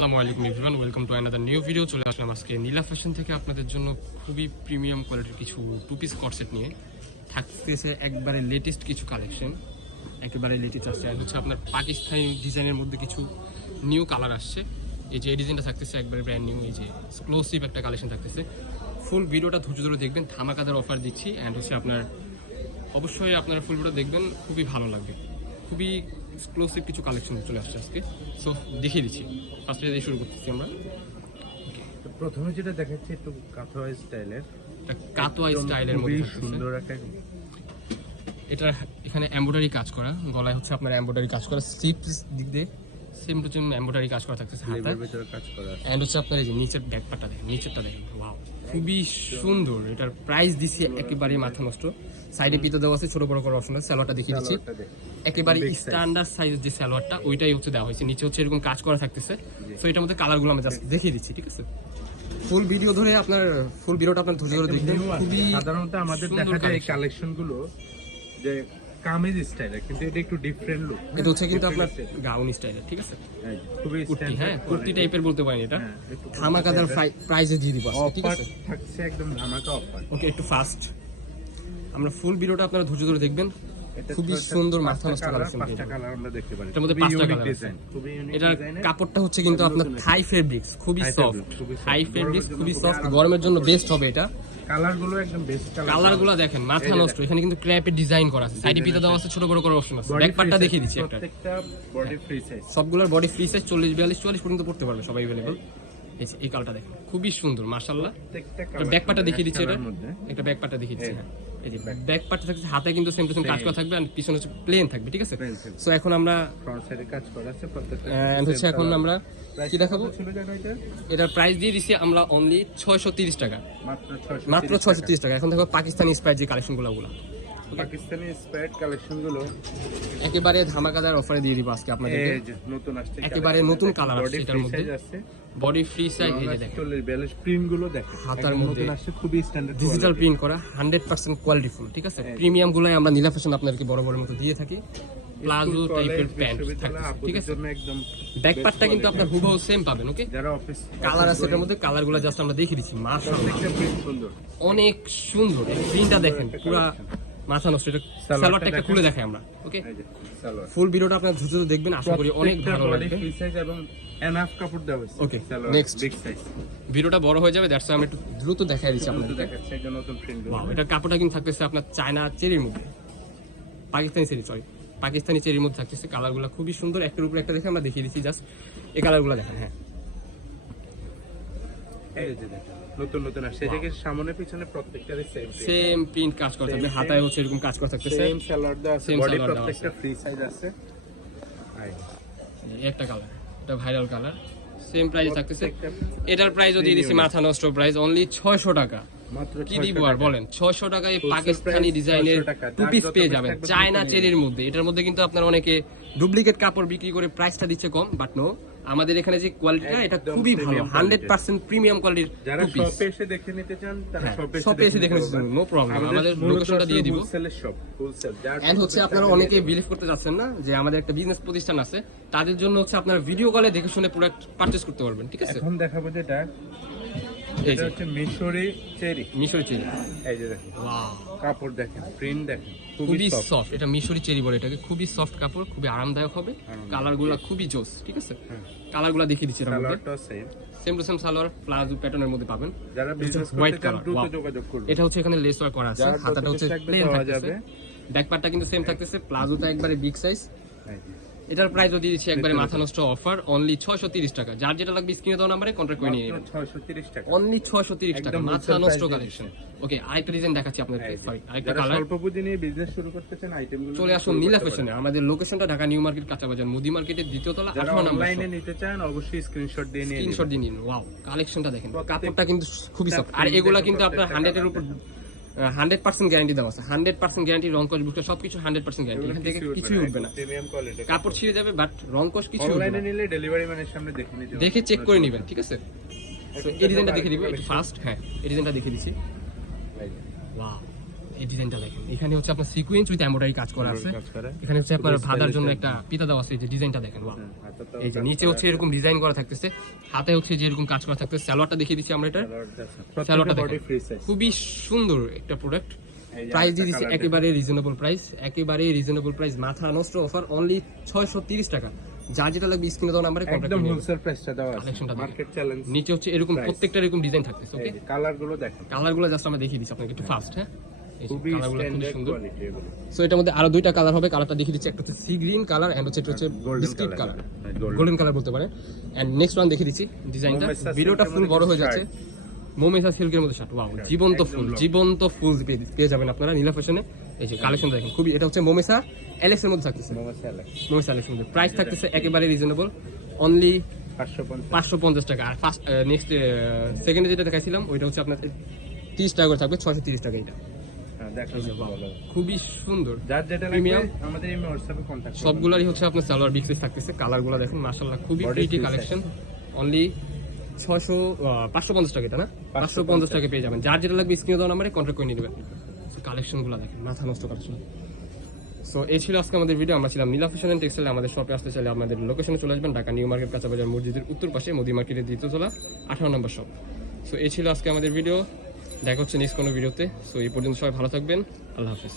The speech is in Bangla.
আসসালামু আলাইকুম welcome to another new video চলে আসলাম আজকে নীলা ফ্যাশন থেকে আপনাদের জন্য খুবই প্রিমিয়াম কোয়ালিটির কিছু টু পিস কটসেট নিয়ে। থাকতেছে একবারে লেটেস্ট কিছু কালেকশন একেবারে লেটেস্ট আসছে। আর হচ্ছে আপনার পাকিস্তানি ডিজাইনের মধ্যে কিছু নিউ কালার আসছে। এই যে এই ডিজাইনটা থাকতেছে একবারে ব্র্যান্ড নিউ এই যে এক্সক্লুসিভ একটা কালেকশন থাকতেছে। ফুল ভিডিওটা ধৈর্য ধরে দেখবেন, ধামাকাদার অফার দিচ্ছি। অ্যান্ড হচ্ছে আপনার, অবশ্যই আপনারা ফুল ভিডিও দেখবেন, খুবই ভালো লাগবে। খুবই এক্সক্লুসিভ কিছু কালেকশন চলে আসছে আজকে। সো দেখিয়ে দিচ্ছি। ফার্স্টে দিয়ে শুরু করতেছি আমরা। প্রথমে যেটা দেখাচ্ছি একটু কাঁথা স্টাইলের। কাতোয়া স্টাইলের মধ্যে সুন্দর একটা এটা এখানে এমব্রয়ডারি কাজ করা। গলায় হচ্ছে আপনার এমব্রয়ডারি কাজ করা। স্লিপস দিক দিয়ে সেম টু সেম এমব্রয়ডারি কাজ করা থাকতেছে হাতে লেবার ভিতরে কাজ করা। এন্ড হচ্ছে আপনার এই যে নিচের ব্যাকপাটা দেখেন নিচেরটা দেখেন। ওয়াও খুবই সুন্দর। এটার প্রাইস দিছি একেবারে মাথা নষ্ট। সাইডে পিতে দেওয়া আছে ছোট বড় করে অপশন আছে স্যালোয়ারটা দেখিয়ে দিচ্ছি। একেবারে স্ট্যান্ডার্ড সাইজ যে সালোয়ারটা ওইটাই হচ্ছে দেওয়া হয়েছে। নিচে হচ্ছে এরকম কাজ করা থাকতেছে। তো এটার মধ্যে কালারগুলো আমি জাস্ট দেখিয়ে দিচ্ছি ঠিক আছে? ফুল ভিডিও ধরে আপনার ফুল ভিডিওটা আপনার ধৈর্য ধরে দেখবেন। খুবই সাধারণত আমাদের দেখা যায় এই collection। কালেকশনগুলো যে কামিজ স্টাইলের কিন্তু এটা একটু ডিফারেন্ট লুক এটা হচ্ছে কিন্তু আপনার গাউন ঠিক আছে? খুবই কুর্তি হ্যাঁ কুর্তি টাইপের বলতে পারেন এটা। হ্যাঁ, ধামাকাদার প্রাইসে দিয়ে দিব ঠিক আছে? থাকছে একদম ধামাকা অফার ওকে একটু ফাস্ট আমরা ফুল ভিডিওটা আপনারা ধৈর্য ধরে দেখবেন। খুবই সুন্দর মাথা নষ্ট কালেকশন পাঁচটা কালার আমরা দেখতে পারি। এটার মধ্যে পাঁচটা আছে। design, খুবই ইউনিক এটার কাপড়টা হচ্ছে কিন্তু আপনার থাই ফেব্রিক্স খুবই সফট। থাই ফেব্রিক্স খুবই সফট গরমের জন্য বেস্ট হবে এটা। কালার একদম বেস্ট কালার কালার দেখেন মাথা নষ্ট। এখানে কিন্তু ক্র্যাপের ডিজাইন করা আছে। সাইডে পিতা দেওয়া আছে। ছোট বড় করে অপশন আছে। ব্যাক পার্টটা দেখিয়ে দিচ্ছি একটা। প্রত্যেকটা বডি ফ্রি সাইজ সবগুলোর বডি ফ্রি সাইজ চল্লিশ বিয়াল্লিশ চুয়াল্লিশ পর্যন্ত পড়তে পারবে সবাই অ্যাভেলেবল এই যে, কালটা দেখেন। খুবই সুন্দর একটা ব্যাক পার্টটা দেখিয়ে দিচ্ছি এটা। একটা ব্যাক পার্টটা দেখিয়ে দিচ্ছি। এই। যে ব্যাক পার্টটা থাকছে হাতে কিন্তু সেম টু সেম কাজ করা থাকবে আর পিছনে হচ্ছে প্লেন থাকবে ঠিক আছে? সো এখন আমরা ফ্রন্ট সাইডে কাজ করা আছে প্রত্যেকটা হচ্ছে এখন আমরা কি দেখাবো? এটার প্রাইস দিয়ে দিছি আমরা অনলি ছয়শো তিরিশ টাকা। মাত্র 600 মাত্র তিরিশ টাকা। এখন দেখো পাকিস্তানি স্পাইস যে কালেকশনগুলো ওগুলো। পাকিস্তানি স্প্যাড কালেকশনগুলো একেবারে ধামাকাদার অফারে দিয়ে দিব আজকে আপনাদেরকে। নতুন আসছে একেবারে নতুন colour আসছে এটার মধ্যে। বডি ফ্রি সাইজ এই যে দেখেন। বিয়াল্লিশ প্রিন্টগুলো দেখেন। হাতার মধ্যে আসছে খুবই স্ট্যান্ডার্ড ডিজিটাল প্রিন্ট করা হান্ড্রেড পার্সেন্ট কোয়ালিটি ফুল ঠিক আছে? প্রিমিয়াম গুলাই আমরা নীলা ফ্যাশন আপনাদেরকে বড় বড় মতো দিয়ে থাকি। প্লাজো টাইপের প্যান্ট ঠিক আছে? একদম ব্যাক পার্টটা কিন্তু আপনার হুবহু সেম পাবেন ওকে যারা অফিস কালার আছে এটার মধ্যে কালারগুলো জাস্ট আমরা দেখিয়ে দিচ্ছি মাশাআল্লাহ। অনেক সুন্দর প্রিন্টটা দেখেন পুরা মাথা নষ্ট এটা সালোয়ারটা একটা খুলে দেখাই আমরা ওকে? ফুল ভিডিওটা আপনার ধৈর্য ধরে দেখবেন আশা করি অনেক ভালো লাগবে। সাইজ এবং এনাফ কাপড় দেওয়া হয়েছে। Okay, সালোয়ার বিগ সাইজ ভিডিওটা বড় হয়ে যাবে দ্যাটস আমরা একটু দ্রুত দেখাই দিচ্ছি আপনাদের দেখাচ্ছে একটা নতুন প্রিন্ট ওয়াও এটার কাপড়টা কিন্তু থাকতেছে আপনার চায়না চেরির মধ্যে পাকিস্তানি চেরি সরি পাকিস্তানি চেরির মধ্যে থাকতেছে কালারগুলো খুবই সুন্দর। একটার উপরে একটা দেখে আমরা দেখিয়ে দিচ্ছি জাস্ট এই কালারগুলো দেখেন হ্যাঁ। এই যে দেখেন। নতুন নতুন আসছে। এটাকে সামনে পিছনে প্রত্যেকটারই সেম সেম প্রিন্ট কাজ করা থাকবে হাতায় হচ্ছে এরকম কাজ করা সেম সালোয়ার দেওয়া আছে বডি প্রত্যেকটা ফ্রি সাইজ আছে। একটা কালার এটা ভাইরাল কালার সেম প্রাইস থাকতেছে। এটার প্রাইস যদি দিছি মাথা নষ্ট প্রাইস অনলি ছয়শো টাকা। কি 600 দিব আর টাকা। বলেন? ছয়শো টাকায় পাকিস্তানি ডিজাইনের টু পিস পেয়ে যাবেন চায়না চেরির মধ্যে। এটার মধ্যে কিন্তু আপনার অনেকে ডুপ্লিকেট কাপড় বিক্রি করে প্রাইসটা দিচ্ছে কম বাট নো আমাদের এখানে যে কোয়ালিটিটা এটা খুবই ভালো হান্ড্রেড। পার্সেন্ট প্রিমিয়াম কোয়ালিটির যারা শপে এসে দেখে নিতে চান তারা শপে শপে এসে দেখে নিতে নো প্রবলেম আমাদের লোকেশনটা দিয়ে দিব। হোলসেলের শপ হোলসেল এন্ড হচ্ছে আপনারা অনেকে বিলিভ করতে যাচ্ছেন না যে আমাদের একটা বিজনেস প্রতিষ্ঠান আছে তাদের জন্য হচ্ছে আপনারা ভিডিও কলে দেখে শুনে প্রোডাক্ট পারচেজ করতে পারবেন ঠিক আছে? এখন দেখাবো যেটা এটা হচ্ছে মিশরি চেরি। মিশরি চেরি। এই যে দেখেন। কাপড় দেখেন প্রিন্ট দেখেন খুবই খুবই সফট সফট এটা মিশরি চেরি বলে এটাকে। খুবই সফট কাপড় খুবই আরামদায়ক হবে। কালারগুলো খুবই জোস ঠিক আছে? হ্যাঁ। কালারগুলো দেখিয়ে দিচ্ছি এর same same to same salwar palazzo প্যাটার্নের মধ্যে পাবেন। যারা বিজনেস করতে চান দ্রুত যোগাযোগ করুন। এটা হচ্ছে এখানে লেস ওয়ার্ক করা আছে। হাতাটা হচ্ছে প্লেন থাকতেছে। ব্যাক পার্টটা কিন্তু সেম থাকতেছে। প্লাজোটা একবারে বিগ সাইজ। এটার প্রাইস যদি দিচ্ছি একবারে মাথা নষ্ট অফার অনলি ছয়শো তিরিশ টাকা। যার যেটা লাগবে স্ক্রিনে দেওয়া নাম্বারে কন্ট্যাক্ট করে নিয়ে নেবেন। 630 টাকা। অনলি ছয়শো তিরিশ টাকা মাথা নষ্ট কালেকশন ওকে আরেকটা ডিজাইন দেখাচ্ছি আপনাদের সরি আরেকটা কালার স্বল্প পুঁজি নিয়ে বিজনেস শুরু করতে চান আইটেমগুলো চলে আসুন নীলা ফ্যাশনে আমাদের লোকেশনটা ঢাকা নিউ মার্কেট কাঁচা বাজার মুদি মার্কেটের দ্বিতীয় তলা যারা আঠারো নম্বর অনলাইনে নিতে চান অবশ্যই স্ক্রিনশট দিয়ে নিয়ে স্ক্রিনশট দিয়ে নিন ওয়াও কালেকশনটা দেখেন কাপড়টা কিন্তু খুবই সফট আর এগুলা কিন্তু আপনার প্রত্যেকটা হান্ড্রেডের উপর হান্ড্রেড পার্সেন্ট গ্যারান্টি দেওয়া আছে। হান্ড্রেড পার্সেন্ট গ্যারান্টি রংকশ বুকটা সবকিছু হান্ড্রেড পার্সেন্ট গ্যারান্টি। এখান থেকে কিছুই উঠবে না কাপড় ছিঁড়ে যাবে বাট রংকশ কিছু অনলাইনে নিলে ডেলিভারি ম্যানের সামনে দেখে নিতে দেখে চেক করে নেবেন ঠিক আছে? এই ডিজাইনটা দেখে নিবেন একটু collection। ফাস্ট হ্যাঁ এই ডিজাইনটা দেখে দিচ্ছি ওয়াও এই ডিজাইনটা দেখেন। এখানে হচ্ছে আপনার সিকুয়েন্স উইথ এমব্রয়ডারি কাজ করা আছে। এখানে হচ্ছে আপনার ভাদার জন্য একটা পিতা দেওয়া আছে এই যে ডিজাইনটা দেখেন wow। হুম, হাতে তো এই যে নিচে হচ্ছে এরকম ডিজাইন করা থাকতেছে। হাতে হচ্ছে যে এরকম কাজ করা থাকতেছে। স্যালোয়ারটা দেখিয়ে দিচ্ছি আমরা এটা। সালোয়ারটা প্রত্যেকটা দেখেন body free size। খুবই সুন্দর একটা প্রোডাক্ট প্রাইস দিয়ে দিচ্ছি একেবারে রিজনেবল প্রাইস একেবারে রিজনেবল প্রাইস মাথা নষ্ট অফার অনলি ছয়শো তিরিশ টাকা। যেটা লাগবে স্ক্রিনে দেওয়া নাম্বারে কন্ট্যাক্ট একদম হোলসেল প্রাইসটা দেওয়া আছে। মার্কেট চ্যালেঞ্জ নিচে হচ্ছে এরকম প্রত্যেকটা এরকম ডিজাইন থাকতেছে ওকে কালারগুলো দেখেন। জাস্ট আমরা দেখিয়ে দিচ্ছি আপনাকে একটু ফাস্ট হ্যাঁ। এই যে খুবই স্ট্যান্ডার্ড কোয়ালিটি এগুলো। সো এটার মধ্যে আরও দুইটা কালার হবে। কালারটা দেখিয়ে দিচ্ছি। একটা হচ্ছে সি গ্রিন কালার এন্ড হচ্ছে এটা হচ্ছে বিস্কিট কালার গোল্ডেন কালার বলতে পারে এন্ড নেক্সট ওয়ান দেখিয়ে দিচ্ছি ডিজাইনটা ভিডিওটা ফুল বড় হয়ে যাচ্ছে। মোমেসা সিল্কের মধ্যে শার্ট ওয়াও জীবন্ত ফুল জীবন্ত ফুল পেয়ে- যাবেন আপনারা নীলা ফ্যাশনে এই যে কালেকশন দেখেন খুবই এটা হচ্ছে মোমেসা এর মধ্যে থাকতেছে। মোমেসা এর মধ্যে। প্রাইস থাকতেছে একেবারে রিজনেবল অনলি পাঁচশো পঞ্চাশ। টাকা। আর ফার্স্ট নেক্সট সেকেন্ডে যেটা দেখাইছিলাম ওইটা হচ্ছে আপনার তিরিশ টাকা করে থাকবে ছয়শো তিরিশ টাকা এটা। খুবই সুন্দর। যার যেটা লাগবে আমাদের এই হোয়াটসঅ্যাপে কন্টাক্ট সবগুলারই হচ্ছে আপনার সালোয়ার বিগ থাকতেছে কালারগুলো দেখুন মাশাআল্লাহ খুবই প্রিটি কালেকশন অনলি ছয়শো পাঁচশো পঞ্চাশ টাকা না? পাঁচশো পঞ্চাশ টাকা পেয়ে যাবেন। যার যেটা লাগবে স্ক্রিনে দেওয়া নাম্বারে কন্ট্যাক্ট করে নেবেন। কালেকশনগুলো দেখেন মাথা নষ্ট কালেকশন সো এই ছিল আজকে আমাদের ভিডিও আমরা ছিলাম নীলা ফ্যাশন অ্যান্ড টেক্সটাইল আমাদের শপে আসতে চাইলে আমাদের লোকেশনে চলে আসবেন। ঢাকা নিউ মার্কেট কাঁচাবাজার মসজিদের উত্তর পাশে মোদি মার্কেটের দ্বিতীয়তলা আঠারো নম্বর শপ সো এই ছিল আজকে আমাদের ভিডিও দেখা হচ্ছে নেক্সট কোনো ভিডিওতে সো এই পর্যন্ত সবাই ভালো থাকবেন। আল্লাহ হাফিজ।